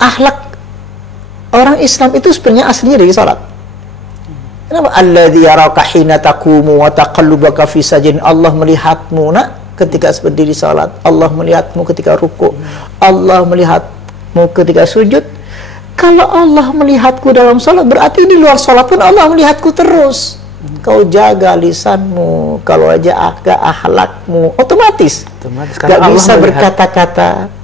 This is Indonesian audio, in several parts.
akhlak orang Islam itu sebenarnya aslinya dari salat. Kenapa? Alladzi yaraka hina taqumu wa taqallubaka fi sajin. Allah melihatmu nak ketika berdiri salat, Allah melihatmu ketika ruku, Allah melihatmu ketika sujud. Kalau Allah melihatku dalam salat, berarti di luar salat pun Allah melihatku terus. Kau jaga lisanmu, kalau aja akhlakmu, otomatis gak bisa berkata-kata.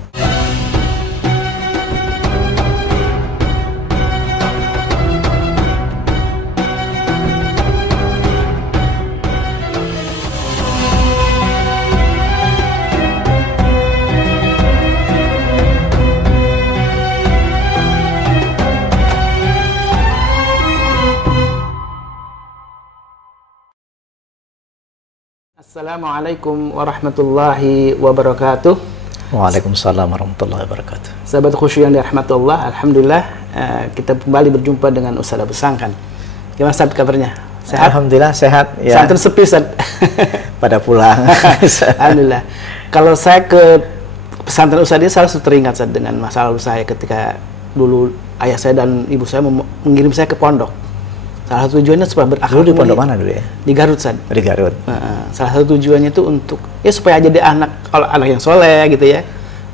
Assalamualaikum warahmatullahi wabarakatuh. Waalaikumsalam warahmatullahi wabarakatuh. Sahabat khusyuk yang dirahmati Allah, alhamdulillah kita kembali berjumpa dengan Ustaz Abu Sangkan. Gimana Ustaz kabarnya? Sehat? Alhamdulillah sehat. Ya. Santun sepi Ustaz. Pada pulang. Alhamdulillah. Kalau saya ke pesantren Ustaz ini, saya selalu teringat Ustaz dengan masa lalu saya ketika dulu ayah saya dan ibu saya mengirim saya ke pondok. Salah satu tujuannya supaya berakhlak. Dulu di pondok mana dulu ya? Di Garut, San. Di Garut. Salah satu tujuannya itu untuk ya supaya jadi anak yang soleh gitu ya,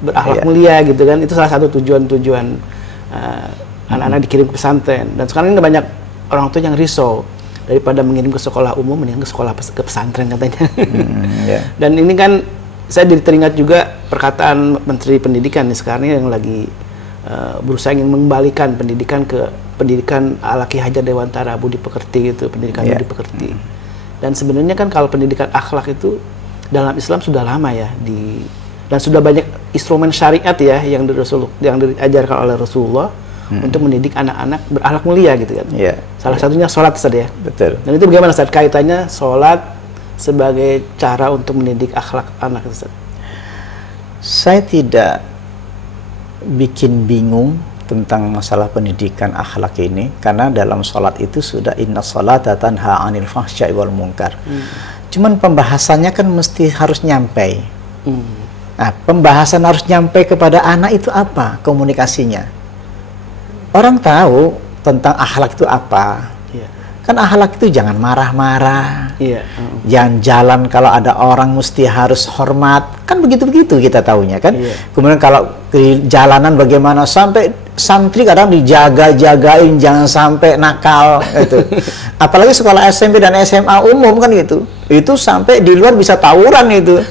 berakhlak mulia gitu kan. Itu salah satu tujuan anak-anak dikirim ke pesantren. Dan sekarang ini banyak orang tua yang risau daripada mengirim ke sekolah umum, mendingan ke sekolah ke pesantren katanya. Dan ini kan saya teringat juga perkataan Menteri Pendidikan nih sekarang ini yang lagi berusaha ingin mengembalikan pendidikan ke pendidikan ala Ki Hajar Dewantara, budi pekerti gitu, pendidikan budi pekerti. Dan sebenarnya kan kalau pendidikan akhlak itu dalam Islam sudah lama ya dan sudah banyak instrumen syariat ya yang diajarkan oleh Rasulullah untuk mendidik anak-anak berakhlak mulia gitu kan. Salah satunya sholat Ustaz ya. Betul. Dan itu bagaimana Ustaz kaitannya sholat sebagai cara untuk mendidik akhlak anak Ustaz? Saya tidak bikin bingung tentang masalah pendidikan akhlak ini, karena dalam sholat itu sudah inna sholata tanha 'anil fahsya'i wal munkar. Cuman pembahasannya kan mesti harus nyampe. Nah, pembahasan harus nyampe kepada anak itu apa komunikasinya. Orang tahu tentang akhlak itu apa. Kan akhlak itu jangan marah-marah, jangan jalan kalau ada orang mesti harus hormat, kan begitu-begitu kita tahunya kan. Kemudian kalau di jalanan bagaimana, sampai santri kadang dijaga-jagain jangan sampai nakal gitu. Apalagi sekolah SMP dan SMA umum kan gitu, itu sampai di luar bisa tawuran itu.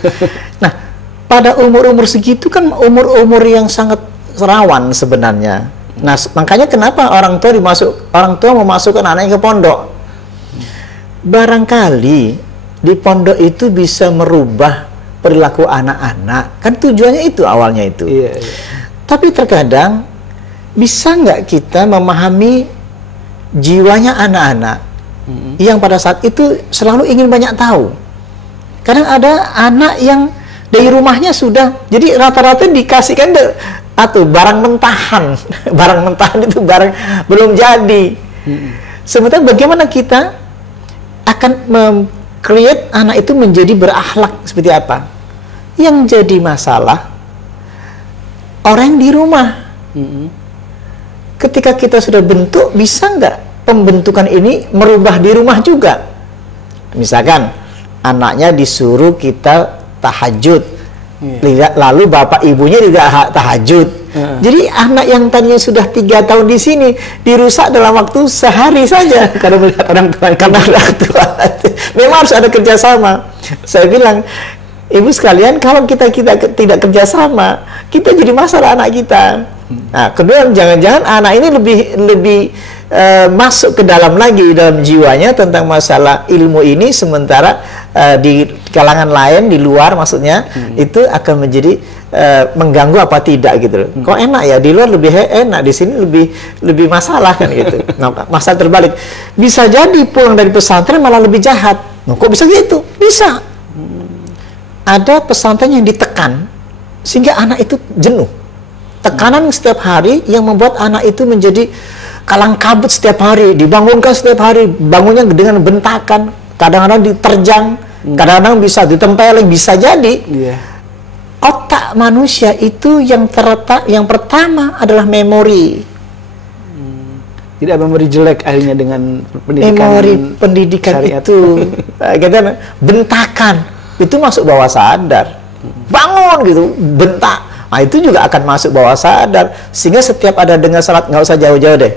Nah, pada umur-umur segitu kan umur-umur yang sangat rawan sebenarnya. Nah, makanya kenapa orang tua memasukkan anaknya ke pondok. Barangkali di pondok itu bisa merubah perilaku anak-anak. Kan tujuannya itu awalnya itu. Tapi terkadang bisa nggak kita memahami jiwanya anak-anak yang pada saat itu selalu ingin banyak tahu. Kadang ada anak yang dari rumahnya sudah, jadi rata-rata dikasihkan atau barang mentahan. Barang mentahan itu barang belum jadi. Sementara bagaimana kita akan create anak itu menjadi berakhlak seperti apa? Yang jadi masalah orang di rumah. Ketika kita sudah bentuk, bisa nggak pembentukan ini merubah di rumah juga? Misalkan anaknya disuruh kita tahajud, lalu bapak ibunya tidak tahajud. Jadi anak yang tadinya sudah 3 tahun di sini dirusak dalam waktu sehari saja karena melihat orang tua. Memang harus ada kerjasama. Saya bilang, ibu sekalian, kalau kita tidak kerjasama, kita jadi masalah anak kita. Nah, kedua, jangan-jangan anak ini lebih masuk ke dalam lagi dalam jiwanya tentang masalah ilmu ini, sementara di kalangan lain di luar maksudnya itu akan menjadi mengganggu apa tidak gitu. Kok enak ya di luar lebih enak, di sini lebih masalah kan gitu. Nah, masalah terbalik. Bisa jadi pulang dari pesantren malah lebih jahat. Nah, kok bisa gitu? Bisa. Ada pesantren yang ditekan sehingga anak itu jenuh. Tekanan setiap hari yang membuat anak itu menjadi kalang kabut setiap hari, dibangunkan setiap hari, bangunnya dengan bentakan, kadang-kadang diterjang, kadang-kadang bisa ditempeleng, bisa jadi. otak manusia itu yang terletak, yang pertama adalah memori. Tidak memori jelek akhirnya dengan pendidikan. Memori pendidikan syariat. itu, kita bentakan itu masuk bawah sadar. Bangun gitu, bentak. Nah, itu juga akan masuk bawah sadar, sehingga setiap ada dengar salat, nggak usah jauh-jauh deh.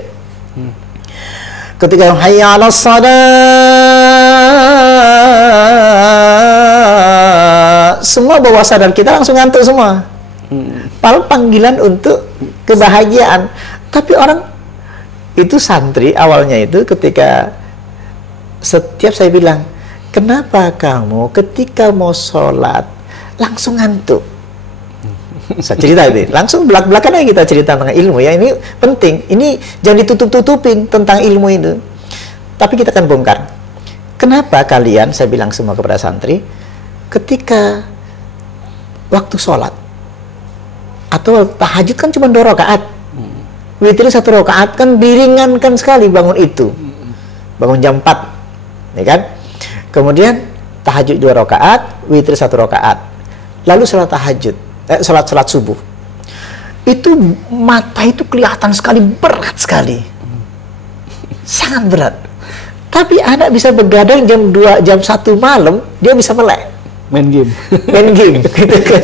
Ketika hayya 'alas salat, semua bawah sadar kita langsung ngantuk semua. Padahal panggilan untuk kebahagiaan. Tapi orang itu santri awalnya itu ketika setiap saya bilang, kenapa kamu ketika mau sholat langsung ngantuk? Saya cerita itu, langsung belak-belakan aja kita cerita tentang ilmu ya, ini penting, ini jangan ditutup-tutupin tentang ilmu itu. Tapi kita akan bongkar. Kenapa kalian, saya bilang semua kepada santri, ketika waktu sholat atau tahajud kan cuma 2 rakaat. Witir 1 rakaat kan diringankan sekali bangun itu. Bangun jam 4, ya kan? Kemudian tahajud 2 rakaat, witir 1 rakaat. Lalu sholat tahajud, sholat subuh. Itu mata itu kelihatan sekali berat sekali. Sangat berat. Tapi anak bisa begadang jam 2, jam 1 malam, dia bisa melek. Main game. Main game gitu kan.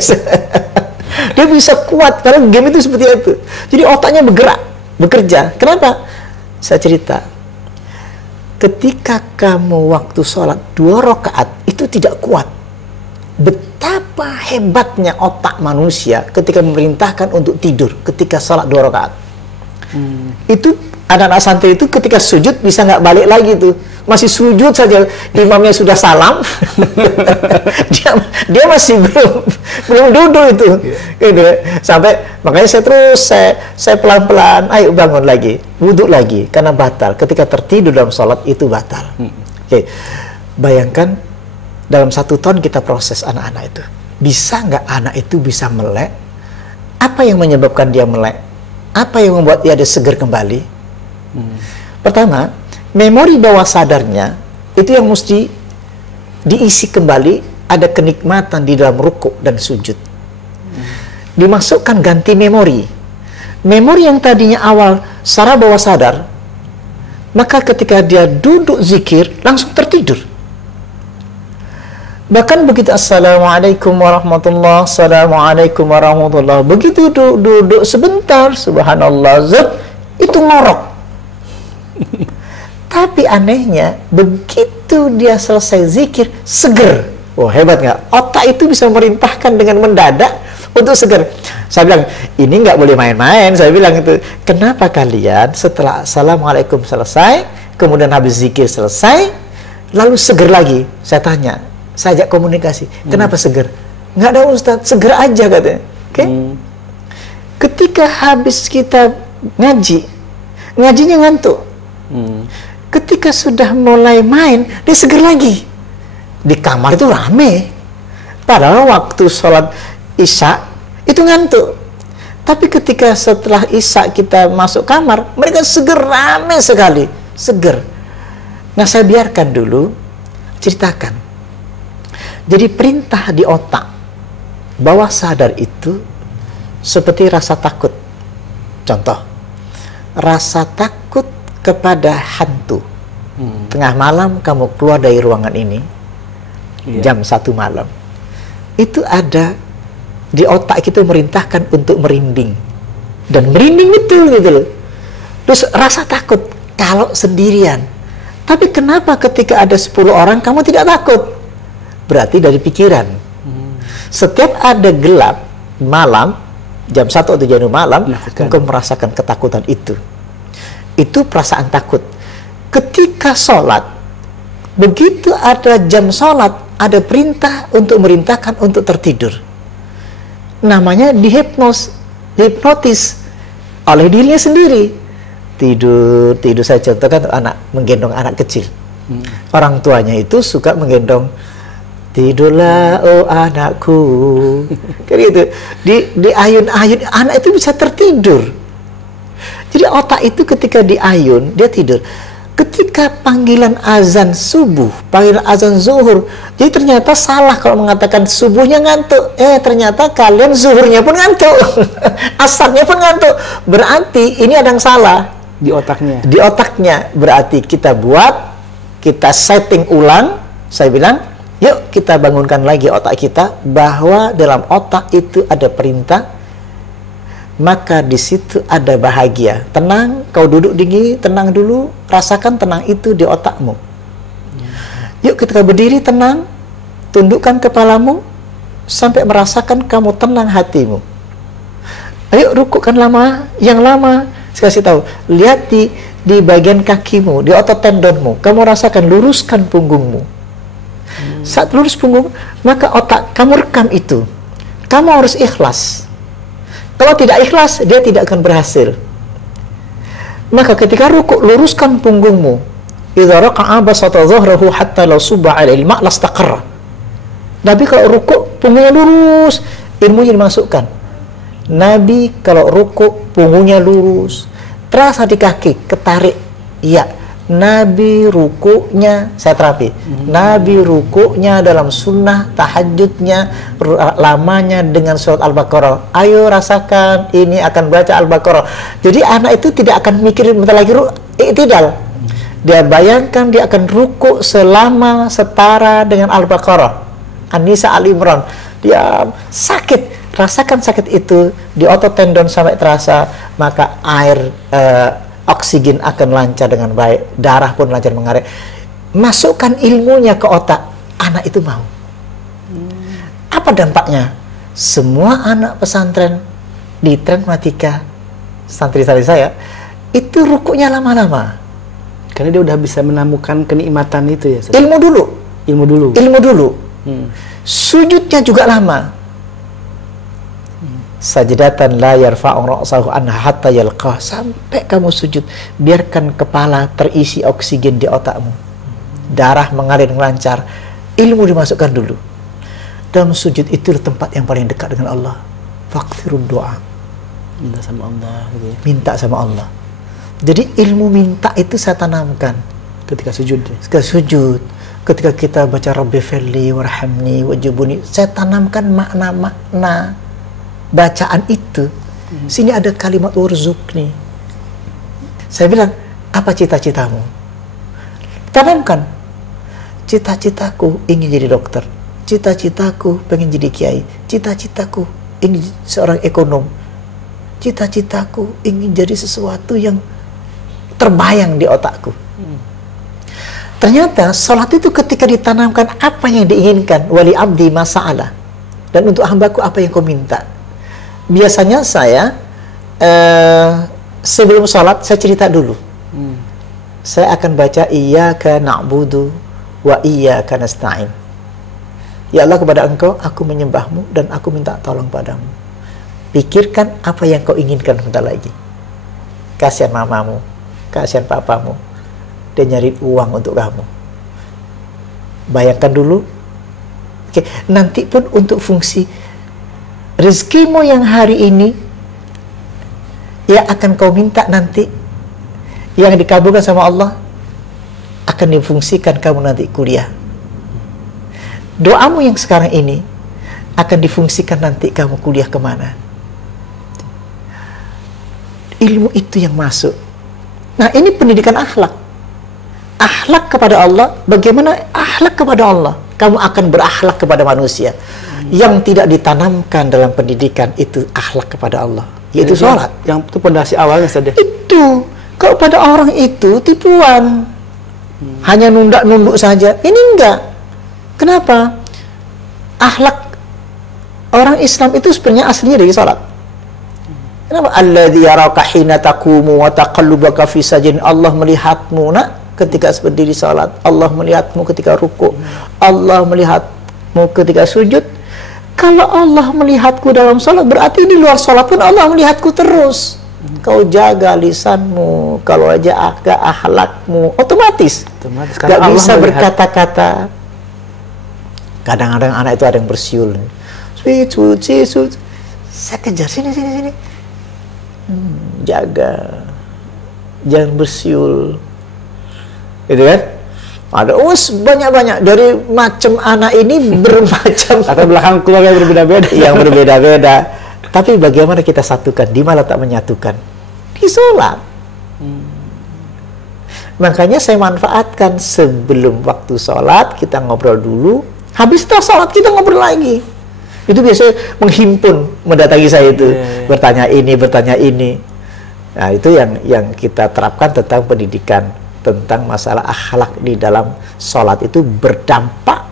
Dia bisa kuat karena game itu seperti itu. Jadi otaknya bergerak, bekerja. Kenapa? Saya cerita. Ketika kamu waktu sholat 2 rakaat itu tidak kuat. Betapa hebatnya otak manusia ketika memerintahkan untuk tidur ketika sholat 2 rakaat. Itu anak-anak santri itu ketika sujud bisa nggak balik lagi tuh, masih sujud saja, imamnya sudah salam, dia masih belum duduk itu, gitu. Sampai makanya saya pelan-pelan, ayo bangun lagi, wudhu lagi, karena batal. Ketika tertidur dalam sholat itu batal. Oke. Bayangkan dalam 1 tahun kita proses anak-anak itu, bisa nggak anak itu bisa melek? Apa yang menyebabkan dia melek? Apa yang membuat dia ada seger kembali? Pertama, memori bawah sadarnya itu yang mesti diisi kembali, ada kenikmatan di dalam rukuk dan sujud. Dimasukkan ganti memori. Memori yang tadinya awal secara bawah sadar, maka ketika dia duduk zikir langsung tertidur. Bahkan begitu assalamualaikum warahmatullah, assalamualaikum warahmatullah, begitu duduk sebentar, subhanallah, itu ngorok. Tapi anehnya begitu dia selesai zikir seger. Wah, hebat nggak? Otak itu bisa memerintahkan dengan mendadak untuk seger. Saya bilang ini nggak boleh main-main. Saya bilang itu, kenapa kalian setelah assalamualaikum selesai, kemudian habis zikir selesai, lalu seger lagi? Saya tanya, saya ajak komunikasi, kenapa seger? Nggak ada Ustadz, seger aja katanya. Oke? Ketika habis kita ngajinya ngantuk. Ketika sudah mulai main, dia seger lagi. Di kamar itu rame. Padahal waktu sholat isya itu ngantuk. Tapi ketika setelah isya kita masuk kamar, mereka seger, rame sekali, seger. Nah, saya biarkan dulu ceritakan. Jadi perintah di otak bawah sadar itu seperti rasa takut. Contoh, rasa takut kepada hantu. Tengah malam kamu keluar dari ruangan ini, jam 1 malam, itu ada di otak kita merintahkan untuk merinding, dan merinding betul gitu loh. Terus rasa takut kalau sendirian. Tapi kenapa ketika ada 10 orang kamu tidak takut? Berarti dari pikiran. Setiap ada gelap malam, jam 1 atau jam 2 malam, engkau merasakan ketakutan itu. Itu perasaan takut. Ketika sholat, begitu ada jam sholat, ada perintah untuk merintahkan untuk tertidur. Namanya dihipnotis oleh dirinya sendiri. Tidur, saya contohkan anak, menggendong anak kecil. Orang tuanya itu suka menggendong, tidurlah oh anakku. Kayak gitu. Di ayun-ayun, anak itu bisa tertidur. Jadi otak itu ketika diayun, dia tidur. ketika panggilan azan subuh, panggilan azan zuhur, jadi ternyata salah kalau mengatakan subuhnya ngantuk. Ternyata kalian zuhurnya pun ngantuk, asarnya pun ngantuk. Berarti ini ada yang salah Di otaknya. di otaknya. Berarti kita kita setting ulang. Saya bilang, yuk kita bangunkan lagi otak kita bahwa dalam otak itu ada perintah. Maka di situ ada bahagia. Tenang, kau duduk dingin, tenang dulu, rasakan tenang itu di otakmu. Yuk ketika berdiri tenang, tundukkan kepalamu sampai merasakan kamu tenang hatimu. Ayo rukukkan yang lama. Saya kasih tahu, lihat di bagian kakimu, di otot tendonmu, kamu rasakan, luruskan punggungmu. Saat lurus punggung, maka otak kamu rekam itu. Kamu harus ikhlas. Kalau tidak ikhlas, dia tidak akan berhasil. Maka ketika rukuk, luruskan punggungmu. Idza raka'a basata dhahrahu hatta law subba 'alal ma' lastaqarra. Nabi kalau rukuk, punggungnya lurus, ilmunya dimasukkan. Nabi kalau rukuk, punggungnya lurus. Terasa di kaki, ketarik. Iya. Nabi rukuknya, saya terapi. Nabi rukuknya dalam sunnah tahajudnya lamanya dengan surat Al-Baqarah. Ayo rasakan, ini akan baca Al-Baqarah. Jadi anak itu tidak akan mikir bentar lagi i'tidal. Dia bayangkan dia akan rukuk selama setara dengan Al-Baqarah. An-Nisa, Al-Imran. Dia sakit, rasakan sakit itu di otot tendon sampai terasa, maka air oksigen akan lancar dengan baik, darah pun lancar mengalir. Masukkan ilmunya ke otak, anak itu mau. Apa dampaknya? Semua anak pesantren di Transmatika, santri-santri saya, itu rukuknya lama-lama. Karena dia udah bisa menemukan kenikmatan itu ya. Ilmu dulu. Ilmu dulu. Sujudnya juga lama. Sajdatan la yarfa'u ra'sahu anha hatta yalqah. Sampai kamu sujud, biarkan kepala terisi oksigen di otakmu, darah mengalir lancar, ilmu dimasukkan dulu. Dalam sujud itu tempat yang paling dekat dengan Allah. Faqfirud doa, Minta sama Allah gitu ya. minta sama Allah. Jadi ilmu minta itu saya tanamkan Ketika sujud ya. ketika sujud, ketika kita baca Rabbi firli warhamni wajibuni, saya tanamkan makna-makna bacaan itu. Sini ada kalimat warzuqni. Saya bilang, apa cita-citamu? Tanamkan. Cita-citaku ingin jadi dokter. Cita-citaku pengen jadi kiai. Cita-citaku ingin seorang ekonom. Cita-citaku ingin jadi sesuatu yang terbayang di otakku. Ternyata salat itu ketika ditanamkan apa yang diinginkan, wali abdi masa'ala, dan untuk hambaku apa yang kau minta. Biasanya saya sebelum sholat saya cerita dulu. Saya akan baca iyyaka na'budu wa iyyaka nasta'in. Ya Allah, kepada Engkau aku menyembahmu dan aku minta tolong padamu. Pikirkan apa yang kau inginkan sebentar lagi. Kasihan mamamu, kasihan papamu, dia nyari uang untuk kamu. Bayangkan dulu. Oke, nanti pun untuk fungsi rezekimu yang hari ini ya akan kau minta nanti, yang dikabulkan sama Allah akan difungsikan kamu nanti kuliah. Doamu yang sekarang ini akan difungsikan nanti kamu kuliah kemana. Ilmu itu yang masuk. Nah, ini pendidikan akhlak. Akhlak kepada Allah. Bagaimana akhlak kepada Allah? Kamu akan berakhlak kepada manusia. Yang tidak ditanamkan dalam pendidikan itu akhlak kepada Allah, yaitu sholat. Yang itu pondasi awalnya saja. Itu kalau pada orang itu tipuan, hanya nunduk saja. Ini enggak. Kenapa? Akhlak orang Islam itu sebenarnya aslinya dari sholat. Kenapa? Alladzi yaraka hina taqumu wa taqallubaka fi sajin. Allah melihatmu nak ketika berdiri sholat. Allah melihatmu ketika rukuk. Allah melihatmu ketika sujud. Kalau Allah melihatku dalam sholat, berarti di luar sholat pun Allah melihatku terus. Kau jaga lisanmu, kalau aja akhlakmu, otomatis gak bisa berkata-kata. Kadang-kadang anak itu ada yang bersiul. Saya kejar, sini. Jaga, jangan bersiul. gitu kan? Ada banyak-banyak dari macam anak ini bermacam Atau belakang keluarga yang berbeda-beda. yang berbeda-beda. Tapi bagaimana kita satukan? Di mana tak menyatukan? Di sholat. Makanya saya manfaatkan sebelum waktu sholat kita ngobrol dulu. Habis setelah sholat kita ngobrol lagi. Itu biasanya menghimpun mendatangi saya itu, bertanya ini. Nah itu yang kita terapkan tentang pendidikan, tentang masalah akhlak di dalam sholat itu berdampak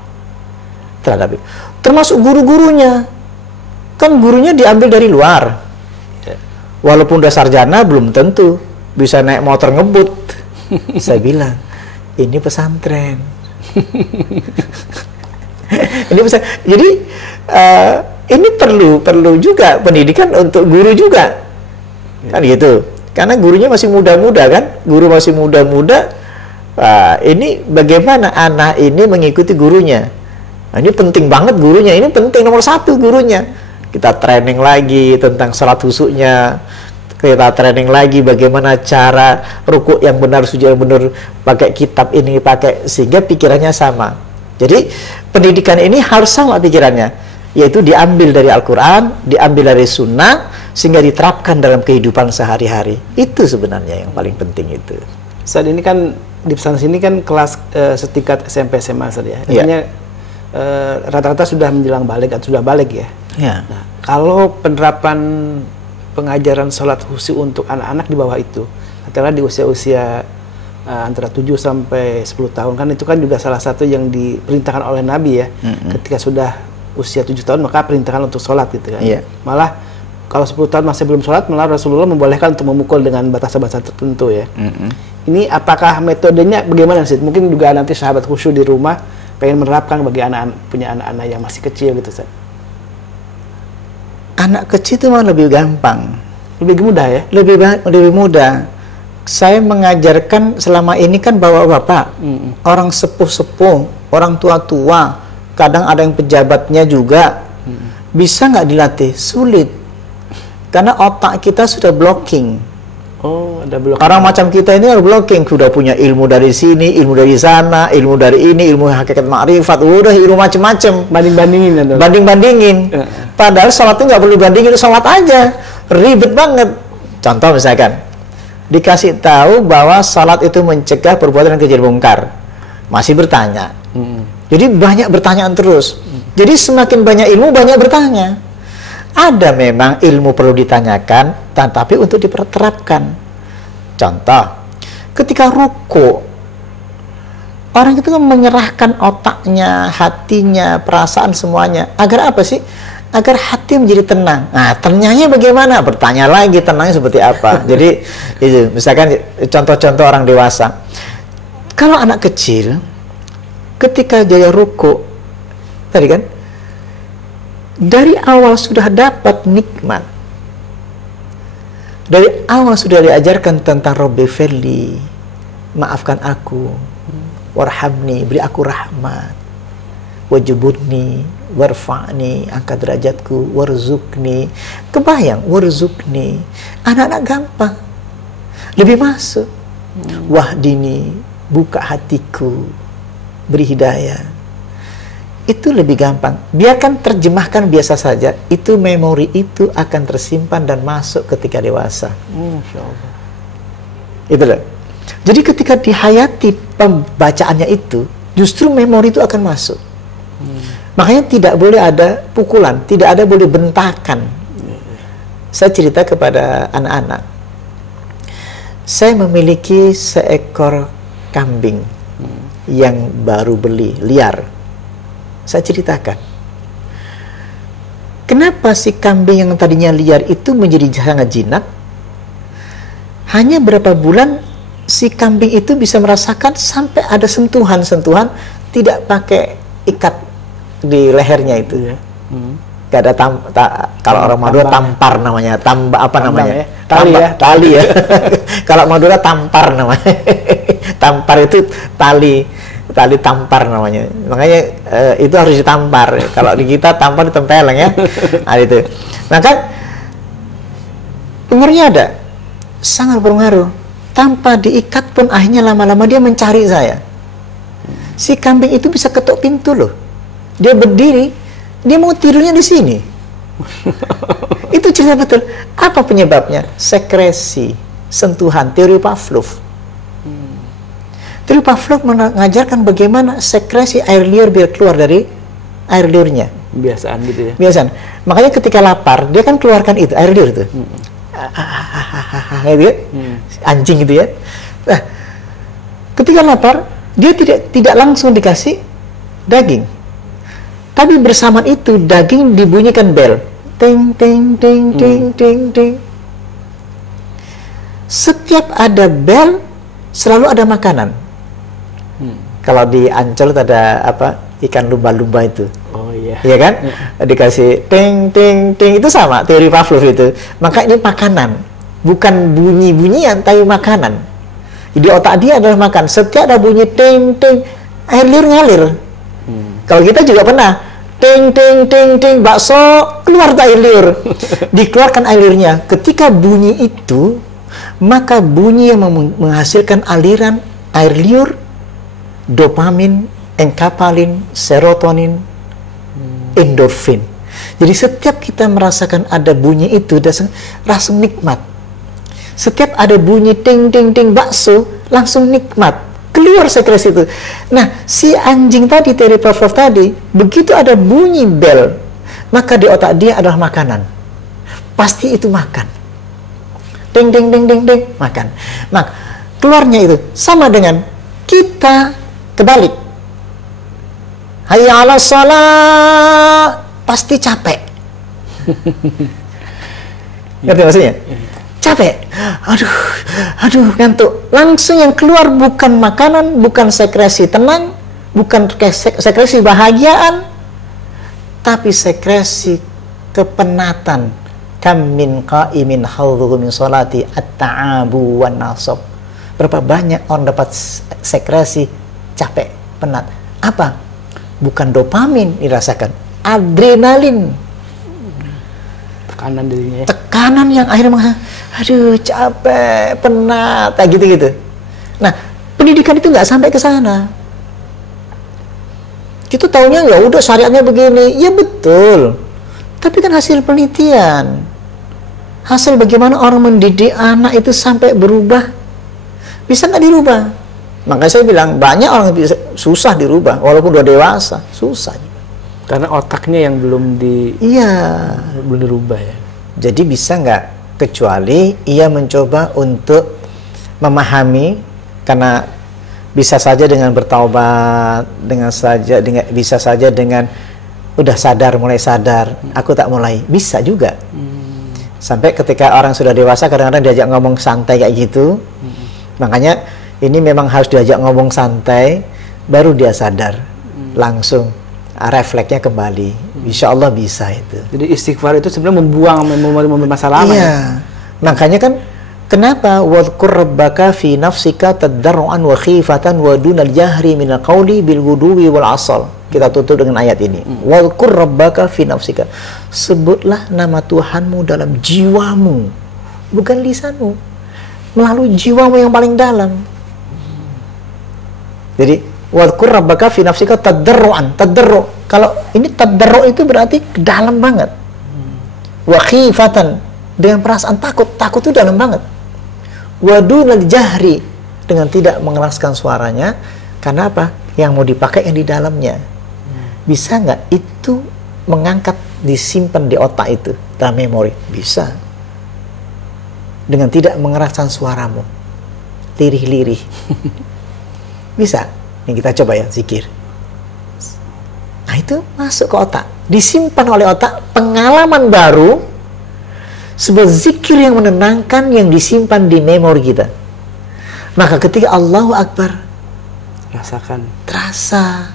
terhadap itu. Termasuk guru-gurunya. Kan gurunya diambil dari luar. Walaupun udah sarjana belum tentu bisa naik motor ngebut. Saya bilang, ini pesantren. Jadi ini perlu juga pendidikan untuk guru juga. Kan gitu. Karena gurunya masih muda-muda kan, guru masih muda-muda. Ini bagaimana anak ini mengikuti gurunya. Nah, ini penting banget gurunya, ini penting nomor 1 gurunya. Kita training lagi tentang salat khusyuknya, kita training lagi bagaimana cara rukuk yang benar, sujud yang benar, pakai kitab ini, pakai sehingga pikirannya sama. Jadi pendidikan ini harus sama pikirannya, yaitu diambil dari Al-Quran, diambil dari Sunnah, sehingga diterapkan dalam kehidupan sehari-hari. Itu sebenarnya yang paling penting itu. Saat ini kan di pesantren sini kan kelas setingkat SMP SMA saja. Artinya rata-rata sudah menjelang balik atau sudah balik ya. Ya. Nah, kalau penerapan pengajaran sholat khusyuk untuk anak-anak di bawah itu, katakanlah di usia-usia antara 7 sampai 10 tahun, kan itu kan juga salah satu yang diperintahkan oleh Nabi ya. Ketika sudah usia 7 tahun maka perintahkan untuk sholat gitu kan. Malah kalau 10 tahun masih belum sholat, malah Rasulullah membolehkan untuk memukul dengan batasan-batasan tertentu ya. Ini apakah metodenya bagaimana sih? Mungkin juga nanti sahabat khusyuk di rumah pengen menerapkan bagi punya anak-anak yang masih kecil gitu, Ustaz. Anak kecil itu mah lebih gampang, lebih mudah ya, lebih mudah. Saya mengajarkan selama ini kan bapak-bapak, orang sepuh-sepuh, orang tua-tua, kadang ada yang pejabatnya juga. Bisa nggak dilatih? Sulit, karena otak kita sudah blocking. Oh, ada blocking. Orang macam kita ini harus blocking, sudah punya ilmu dari sini, ilmu dari sana, ilmu dari ini, ilmu hakikat ma'rifat, udah ilmu macam-macam. Banding-bandingin. Padahal sholat itu nggak perlu bandingin, sholat aja. Ribet banget. Contoh misalkan, dikasih tahu bahwa sholat itu mencegah perbuatan keji mungkar. Masih bertanya. Jadi banyak bertanyaan terus. Jadi semakin banyak ilmu, banyak bertanya. Ada memang ilmu perlu ditanyakan, tapi untuk diterapkan. Contoh, ketika ruku, orang itu kan menyerahkan otaknya, hatinya, perasaan semuanya. Agar apa sih? Agar hati menjadi tenang. Nah, tenangnya bagaimana? Bertanya lagi, tenangnya seperti apa? Jadi, itu, misalkan contoh-contoh orang dewasa. Kalau anak kecil, ketika jaya ruku, tadi kan, dari awal sudah dapat nikmat. Dari awal sudah diajarkan tentang Rabbi Firli, maafkan aku, warhamni, beri aku rahmat, wajibudni, warfa'ni, angkat derajatku, warzukni. Kebayang, warzukni. Anak-anak gampang. Lebih masuk. Wahdini, buka hatiku, beri hidayah. Itu lebih gampang. Biarkan terjemahkan biasa saja. Itu memori itu akan tersimpan dan masuk ketika dewasa. Masya Allah. Itulah. Jadi ketika dihayati pembacaannya itu, justru memori itu akan masuk. Makanya tidak boleh ada pukulan, tidak ada boleh bentakan. Saya cerita kepada anak-anak. Saya memiliki seekor kambing yang baru beli, liar. Saya ceritakan, kenapa si kambing yang tadinya liar itu menjadi sangat jinak. Hanya berapa bulan si kambing itu bisa merasakan sampai ada sentuhan-sentuhan, tidak pakai ikat di lehernya itu. Gak ada kalau orang Madura tampar namanya, apa namanya? Ya? Tali ya. Kalau Madura tampar namanya. Tampar itu tali tampar namanya. Makanya itu harus ditampar. Kalau di kita tampar ditempeleng ya. Nah, itu. Maka pengaruhnya ada, sangat berpengaruh. tanpa diikat pun akhirnya lama-lama dia mencari saya. Si kambing itu bisa ketuk pintu loh. Dia berdiri, dia mau tidurnya di sini. Itu cerita betul. Apa penyebabnya? Sekresi, sentuhan, teori Pavlov. Teori Pavlov mengajarkan bagaimana sekresi air liur biar keluar dari air liurnya. Biasaan gitu ya. Biasaan. Makanya ketika lapar, dia kan keluarkan itu, air liur itu. Gitu ya. Anjing gitu ya. Nah, ketika lapar, dia tidak langsung dikasih daging. Tapi bersamaan itu daging dibunyikan bel. Ting ting ting ting ting ting. Setiap ada bel selalu ada makanan. Kalau di Ancol ada apa? Ikan lumba-lumba itu. Oh iya. Iya kan? Dikasih ting ting ting, itu sama teori Pavlov itu. Maka ini makanan, bukan bunyi-bunyian tapi makanan. Jadi otak dia adalah makan. Setiap ada bunyi ting ting, air liur ngalir. Kalau kita juga pernah ting ting ting ting, bakso, keluar air liur. Dikeluarkan air liurnya. Ketika bunyi itu, maka bunyi yang menghasilkan aliran air liur, dopamin, enkapalin, serotonin, endorfin. Jadi setiap kita merasakan ada bunyi itu, langsung nikmat. Setiap ada bunyi ting ting ting bakso, langsung nikmat. Keluar sekresi itu. Nah, si anjing tadi, teori Pavlov tadi, begitu ada bunyi bel, maka di otak dia adalah makanan. Pasti itu makan. Ting ting ting ting ting, makan. Maka keluarnya itu sama dengan kita kebalik. Hayya 'ala shalah, pasti capek. Ngerti maksudnya? Capek. Aduh, ngantuk. Langsung yang keluar bukan makanan, bukan sekresi tenang, bukan sekresi bahagiaan, tapi sekresi kepenatan. Kam min qa'imin hawdhuhu min sholati at-ta'abu wan nasab. Berapa banyak orang dapat sekresi capek, penat. Apa? Bukan dopamin dirasakan, adrenalin. Tekanan dirinya. Tekanan yang akhirnya aduh capek, penat, kayak gitu-gitu. Nah, pendidikan itu nggak sampai ke sana. Kita taunya ya udah syariatnya begini, ya betul. Tapi kan hasil penelitian, hasil bagaimana orang mendidik anak itu sampai berubah, bisa nggak dirubah? Makanya saya bilang banyak orang bisa susah dirubah, walaupun udah dewasa, susah. Karena otaknya yang belum dirubah ya. Jadi bisa nggak? Kecuali ia mencoba untuk memahami, karena bisa saja dengan bertaubat, bisa saja dengan udah sadar, mulai sadar, aku tak mulai, bisa juga. Sampai ketika orang sudah dewasa kadang-kadang diajak ngomong santai kayak gitu. Makanya ini memang harus diajak ngomong santai, baru dia sadar, langsung refleksnya kembali. Insya Allah bisa itu. Jadi istighfar itu sebenarnya membuang masalah. Iya. Makanya kan kenapa wadhkur rabbaka fi nafsika tadarruan wa khifatan wa dunal jahri minal qawli bil ghuduwi wal asal. Kita tutup dengan ayat ini. Wadhkur rabbaka fi nafsika. Sebutlah nama Tuhanmu dalam jiwamu, bukan lisanmu. Melalui jiwamu yang paling dalam. Jadi wadhkur rabbaka fi nafsika tadarruan, tadarru. Kalau ini tadarru itu berarti dalam banget. Wa khifatan, dengan perasaan takut, takut itu dalam banget. Wa dunal jahri, dengan tidak mengeraskan suaranya. Karena apa? Yang mau dipakai yang di dalamnya. Bisa nggak itu mengangkat, disimpan di otak itu dalam memori? Bisa. Dengan tidak mengeraskan suaramu, lirih-lirih. Bisa. Yang kita coba ya, zikir. Nah itu masuk ke otak, disimpan oleh otak, pengalaman baru, sebuah zikir yang menenangkan yang disimpan di memori kita. Maka ketika Allahu Akbar, rasakan, terasa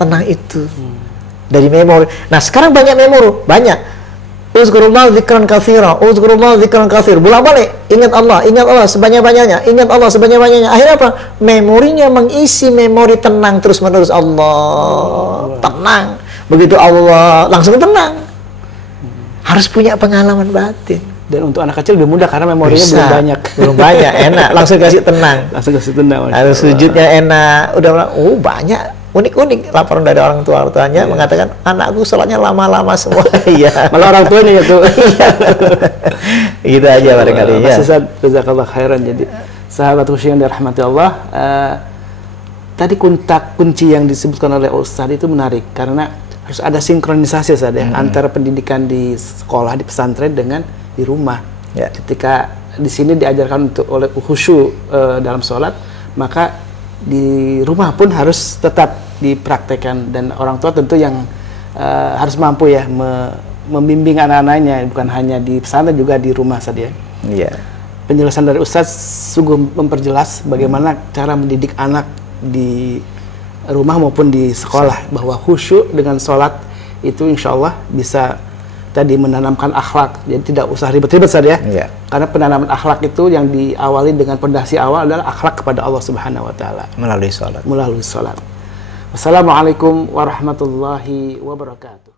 tenang itu dari memori. Nah sekarang banyak memori, banyak. Uzkurullah zikran katsira, uzkurullah zikran katsir. Bolak-balik, ingat Allah sebanyak-banyaknya, ingat Allah sebanyak-banyaknya. Akhirnya apa? Memorinya mengisi memori tenang terus-menerus. Allah tenang. Begitu Allah langsung tenang. Harus punya pengalaman batin. Dan untuk anak kecil lebih mudah karena memorinya Bisa. belum banyak. Belum banyak, enak, langsung kasih tenang. Langsung ke situ nah, Lalu sujudnya enak, udah bilang, banyak unik-unik laporan dari orang tuanya mengatakan anakku sholatnya lama-lama semua. Iya. Malah orang tuanya ya tuh. Gitu aja barangkali ya. Mas Ustaz, jazakallah khairan. Jadi sahabat khusyuk yang dirahmati Allah, tadi kunci yang disebutkan oleh Ustaz itu menarik karena harus ada sinkronisasi Ustaz ya, antara pendidikan di sekolah di pesantren dengan di rumah. Ya. Ketika di sini diajarkan untuk oleh khusyuk dalam sholat, maka di rumah pun harus tetap dipraktekkan, dan orang tua tentu yang harus mampu ya membimbing anak-anaknya, bukan hanya di pesantren, juga di rumah saja. Iya. Penjelasan dari Ustaz sungguh memperjelas bagaimana cara mendidik anak di rumah maupun di sekolah, bahwa khusyuk dengan sholat itu insya Allah bisa tadi menanamkan akhlak. Jadi tidak usah ribet-ribet saja. Iya. Karena penanaman akhlak itu yang diawali dengan pondasi awal adalah akhlak kepada Allah Subhanahu wa taala Melalui sholat. melalui salat. Wassalamualaikum warahmatullahi wabarakatuh.